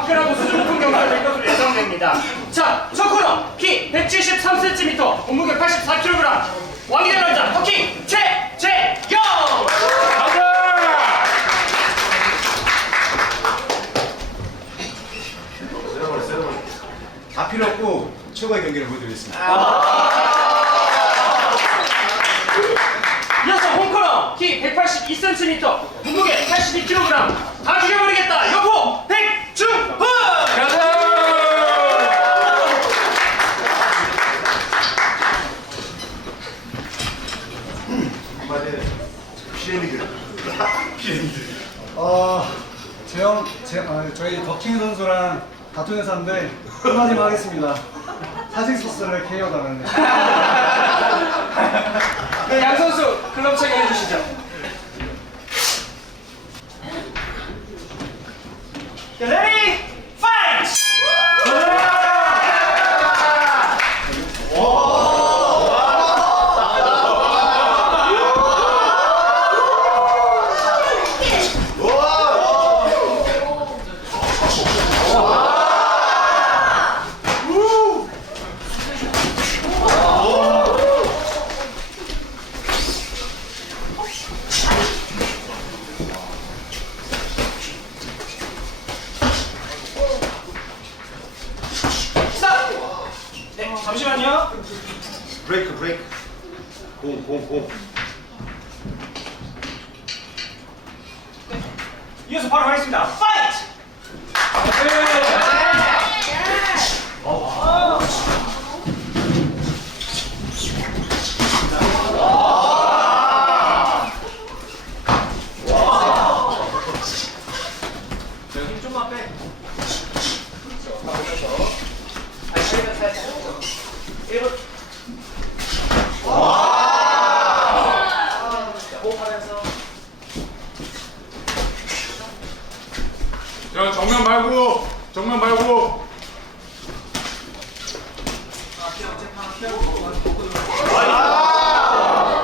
화끈하고 수준 높은 될 것으로 예상됩니다. 자, 첫 코너 키 173cm, 몸무게 84kg, 왕이 된 남자 터킹 최재영. 세레머니 세레머니 다 필요 없고 최고의 경기를 보여드리겠습니다 이어서 홈코너 키 182cm, 몸무게 82kg, 다 죽여버리겠다. 여포 백중훈. 한마디 피레미드 피레미드 어, 재영, 재, 아, 덕킹 선수랑 같은 회사인데 한마디만 하겠습니다. 사직 소스를 KO 당했네. 네, 양 선수 클럽 체크해 주시죠. 레디 파이트! 스탑! 네, 잠시만요. 브레이크 브레이크 공 공 공 이어서 바로 가겠습니다. 파이트! 힘 좀만 빼. 일본. 호흡하면서. 자 정면 말고 정면 말고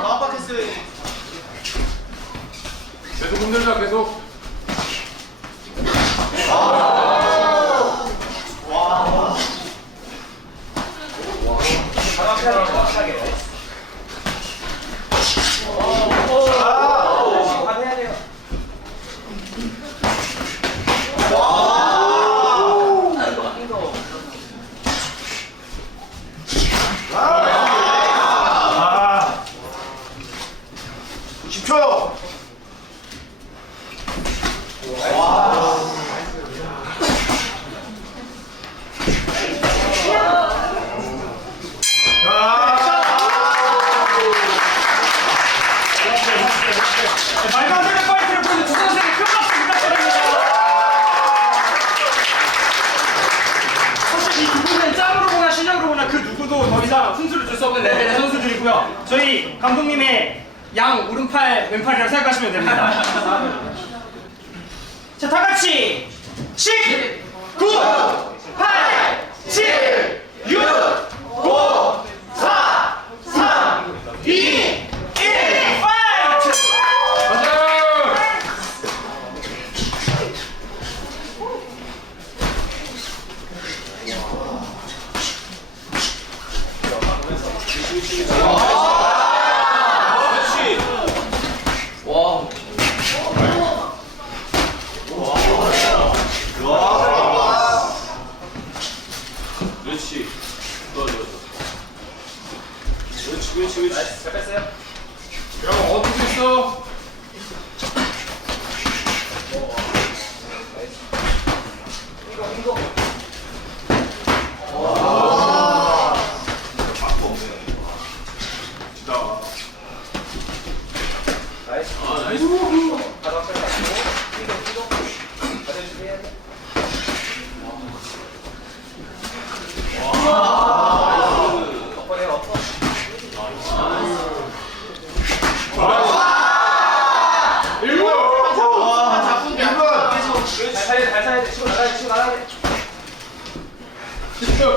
깜빡했어요 계속 흔들자 계속 해야 돼요. 아 10초요 말도 안 되는 파이트를 보여준 두 선수에게 큰 박수 부탁드립니다. 사실 이 두 분은 짬으로 보나 실력으로 보나 그 누구도 더 이상 훈수를 줄 수 없는 레벨의 선수들이고요. 저희 감독님의 양 오른팔 왼팔이라고 생각하시면 됩니다. 자, 다 같이 10, 9, 8, 7, 6, 5, 4, 3, 2, 1, 파이트! 가자 그렇지 좋아 좋아 좋아 그렇지 그렇지 그렇지 잘 뺐어요? 야 어떻게 있어 아 나이스 일곱 잘 살야 돼, 잘 살야 돼. 치고 나가야 돼, 치고 나가야 돼. 십육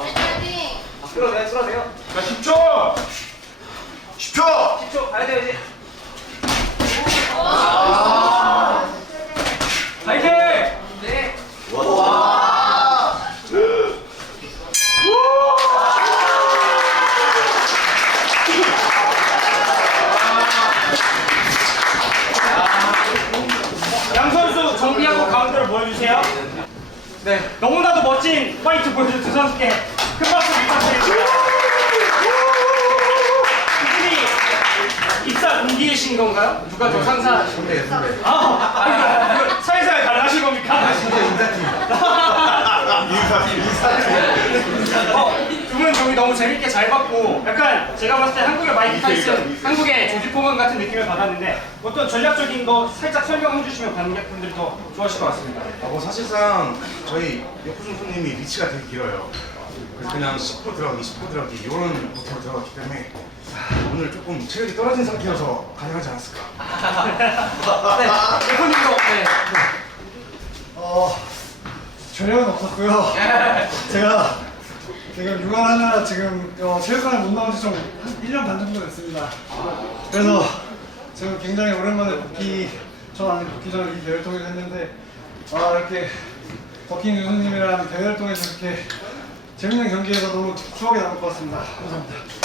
들어내요 들어내요. 야 10초! 10초! 10초 가야 돼요 이제 파이팅! 네. 양 선수 정리하고 가운데로 모여주세요. 네, 너무나도 멋진 파이트 보여준 두 선수께 큰 박수 부탁드립니다. 이분이 입사 동기이신 건가요? 누가 저 상사? 선배, 선배. 아, 아 이거 사회사에 달라하신 겁니까? 어, 두분 저기 너무 재밌게 잘 봤고 약간 제가 봤을 때 한국의 마이크 타이슨, 한국의 조지 포먼 같은 느낌을 받았는데 어떤 전략적인 거 살짝 설명해 주시면 관객분들이 더 좋아하실 것 같습니다. 아, 뭐 사실상 저희 역구준 손님이 리치가 되게 길어요. 그래서 그냥 10% 들어가기, 10% 들어가기 이런 모습으로 들어갔기 때문에 오늘 조금 체력이 떨어진 상태여서 가능하지 않았을까. 네, 대표님도 네. 어, 전력은 없었고요. 제가 지금 육아하느라 지금 어, 체육관에 못 나온 지좀 1년 반 정도 됐습니다. 그래서 지금 굉장히 오랜만에 복귀, 전 아니 복귀 전에 이 대회를 통해서 했는데 아 이렇게 버킹 유수님이랑 대회를 통해서 이렇게 재밌는 경기에서 너무 추억이 남을 것 같습니다. 감사합니다.